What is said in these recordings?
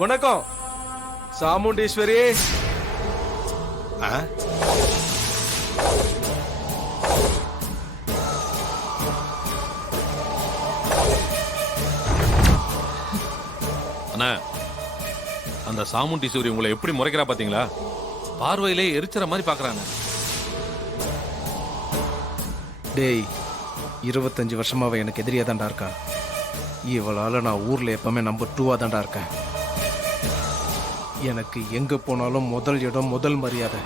வணக்கம் சாமுண்டீஸ்வரி. அண்ணா, அந்த சாமுண்டீஸ்வரி உங்களை எப்படி முறைக்கிறா பாத்தீங்களா? பார்வையிலே எரிச்சற மாதிரி பாக்குறாங்க. டேய், 25 வருஷமாவே எனக்கு எதிரியா தான்டா இருக்கா. இவளால நான் ஊர்ல எப்பவுமே நம்பர் 2-ஆ தான்டா இருக்கேன். எனக்கு எங்க போனாலும் முதல் இடம், முதல் மரியாதை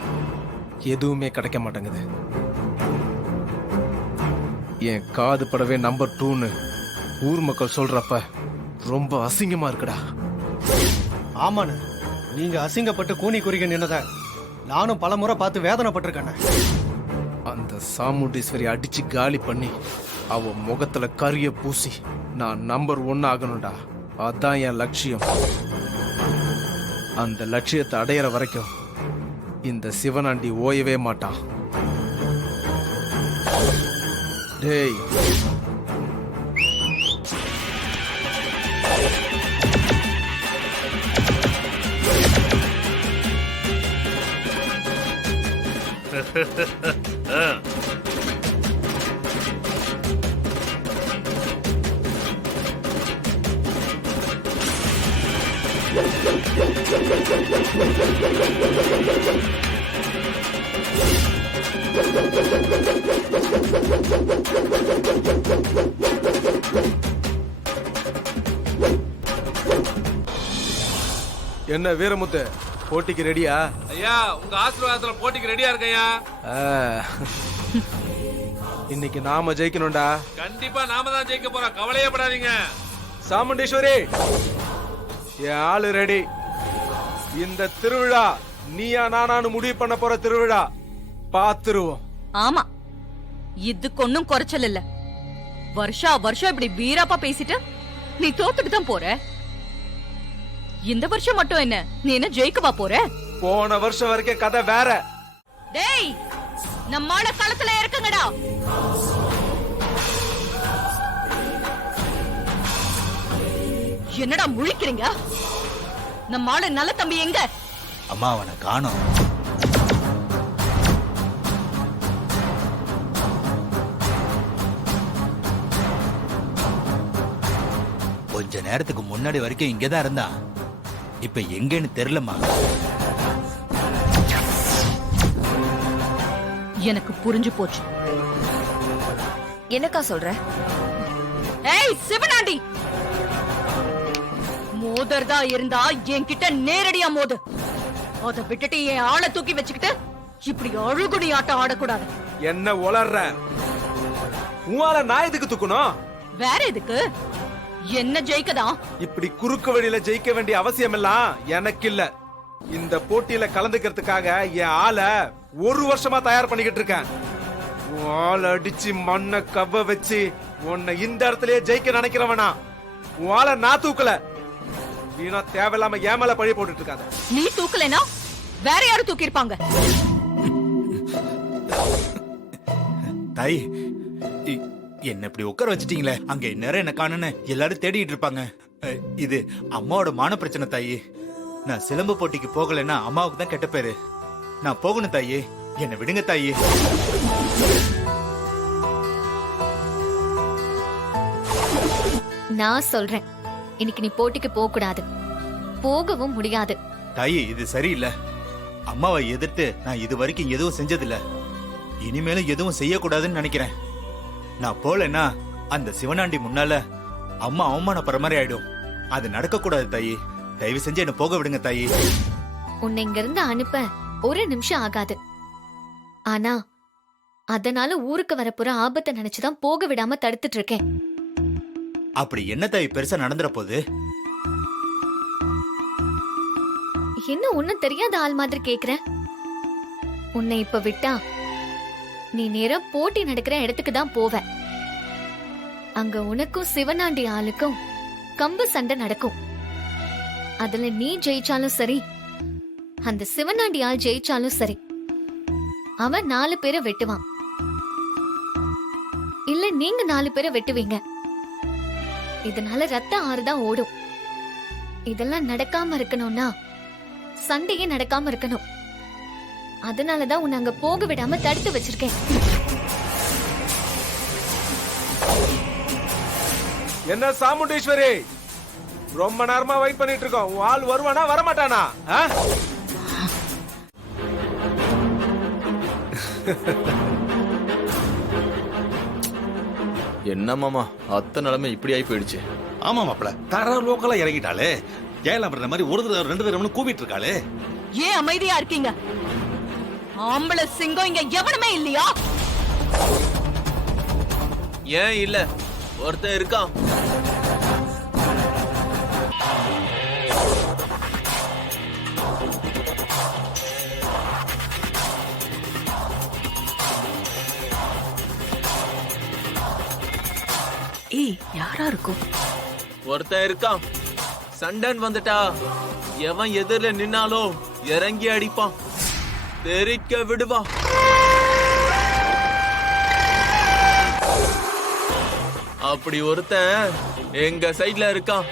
எதுவுமே கிடைக்க மாட்டேங்குது. என் காது படவே நம்பர் 2ன்னு ஊர் மக்கள் சொல்றப்ப ரொம்ப அசிங்கமா இருக்குடா. ஆமாண்ண, நீங்க அசிங்கப்பட்டு கூனி குறிக்க நின்னத நானும் பல முறை பார்த்து வேதனைப்பட்டிருக்கேன். அந்த சாமுண்டீஸ்வரி அடிச்சு காலி பண்ணி அவ முகத்துல கரிய பூசி நான் நம்பர் 1 ஆகணும்டா. அதான் என் லட்சியம். அந்த லட்சியத்தை அடையிற வரைக்கும் இந்த சிவனாண்டி ஓயவே மாட்டான். டேய், என்ன வீரமுத்து, போட்டிக்கு ரெடியா? ஐயா, உங்க ஆசீர்வாதத்துல போட்டிக்கு ரெடியா இருக்கையா? இன்னைக்கு நாம ஜெயிக்கணும்டா. கண்டிப்பா நாம தான் ஜெயிக்க போறோம், கவலையே படாதீங்க. சாமுண்டீஸ்வரி, என் ஆளு ரெடி. இந்த திருவிழா நீயா நானானு முடிவு பண்ண போற திருவிழா. பாத்துருவோம். ஆமா, இதுக்கு ஒன்னும் குறைச்சல் இல்ல. வருஷா வருஷம் இப்படி வீராப்பா பேசிட்டு நீ தோத்துட்டு தான் போற. இந்த வருஷம் மட்டும் என்ன, நீ என்ன ஜெயிக்கவா போற? போன வருஷம் வரைக்கும் கதை வேற. டேய், நம்மால களத்துல இருக்குங்கடா. என்னடா முழிக்கிறீங்க? நம்மால நல்ல தம்பி எங்க? அம்மா, அவனை காணோம். கொஞ்ச நேரத்துக்கு முன்னாடி வரைக்கும் இங்கதான் இருந்தான். இப்ப எங்கன்னு தெரியலம்மா. எனக்கு புரிஞ்சு போச்சு. என்னக்கா சொல்ற? ஏய் சிவனாண்டி, மோதர்தா இருந்தா என்கிட்ட நேரடியா மோது. அத விட்டுட்டு என் ஆளை தூக்கி வச்சுக்கிட்டு இப்படி அழுகுடி ஆட்டம் ஆடக்கூடாது. என்ன உளர்ற? உன்னால நான் எதுக்கு தூக்கணும்? வேற எதுக்கு? என்ன ஜெயிக்கதா? இப்படி குறுக்கு வழியில ஜெயிக்க வேண்டிய அவசியம் எல்லாம் எனக்கு இல்ல. இந்த போட்டியில கலந்துக்கிறதுக்காக என் ஆளை 1 வருஷமா தயார் பண்ணிக்கிட்டு இருக்கேன். ஆள் அடிச்சு மண்ணை கவ்வ வச்சு உன்னை இந்த இடத்துலயே ஜெயிக்க நினைக்கிறவனா? ஆளை நான் தூக்கல. வீணா தேவையில்லாம ஏமல பழி போட்டுட்டு இருக்காத. நீ தூக்கலனா வேற யாரும் தூக்கி இருப்பாங்க. தாய், என்ன இப்படி உட்கார வச்சிட்டீங்களே. அங்க நேரம் என்ன காணுன்னு எல்லாரும் தேடிட்டு இருப்பாங்க. இது அம்மாவோட மான பிரச்சனை தாயி. நான் சிலம்பு போட்டிக்கு போகலைன்னா அம்மாவுக்கு தான் கெட்ட பேரு. நான் போகணும் தாயி, என்ன விடுங்க தாயி. நான் சொல்றேன், இன்னைக்கு நீ போட்டிக்கு போக கூடாது, போகவும் முடியாது. தாயி, இது சரியில்லை. அம்மாவை எதிர்த்து நான் இது வரைக்கும் எதுவும் செஞ்சதில்ல. இனிமேலும் எதுவும் செய்யக்கூடாதுன்னு நினைக்கிறேன். நான் போலன்னா அந்த சிவனாண்டி முன்னால அம்மா அவமானப்படுற மாதிரி ஆயிடும். அது நடக்க கூடாது தாயி. தயவு செஞ்சு என்ன போக விடுங்க தாயி. உன்னை இங்க இருந்து அனுப்ப 1 நிமிஷம் ஆகாது. ஆனா அதனால ஊருக்கு வரப்போற ஆபத்தை நினைச்சுதான் போக விடாம தடுத்துட்டு இருக்கேன். அப்படி என்ன தாயி பெருசா நடந்துற போது? என்ன ஒண்ணும் தெரியாத ஆள் மாதிரி கேக்குற? உன்னை இப்ப விட்டா நீ நேரா போட்டி நடக்கிற இடத்துக்கு தான் போவ. அங்க உனக்கும் சிவனாண்டி ஆளுக்கும் கம்பு சண்டை நடக்கும். அதுல நீ ஜெயிச்சாலும் சரி, அந்த சிவனாண்டி ஆள் ஜெயிச்சாலும் சரி, அவன் 4 பேரை வெட்டுவான். இல்ல நீங்க 4 பேரை வெட்டுவீங்க. இதனால ரத்த ஆறுதான் ஓடும். இதெல்லாம் நடக்காம இருக்கணும்னா சண்டையே நடக்காம இருக்கணும். அதனாலதான் உன்னை அங்க போக விடாம தடுத்து வச்சிருக்கேன். என்ன சாமுண்டீஸ்வரி, ரொம்ப நேரமா வெயிட் பண்ணிட்டு இருக்கோம். உன் ஆள் வருவானா வரமாட்டானா? ஆ? என்ன மாமா அத்தை நிலைமை இப்படி ஆகி போயிடுச்சு. ஆமா மாப்பிள தர லோக்கலா இறங்கிட்டாளே. ஜெயலலிதா மாதிரி ஒரு தடவை 2 தடவை கூப்பிட்டு இருக்காளே. ஏன் அமைதியா இருக்கீங்க? ஆம்பளை சிங்கம் இங்க எவனுமே இல்லையா? ஏன் இல்ல, ஒருத்தன் இருக்கான். ஏய், யாரா இருக்கும்? ஒருத்தன் இருக்கான். சண்டன் வந்துட்டா எவன் எதிரில நின்னாலோ இறங்கி அடிப்பான், தெரிக்க விடுவான். அப்படி ஒருத்தன் எங்க சைட்ல இருக்கான்.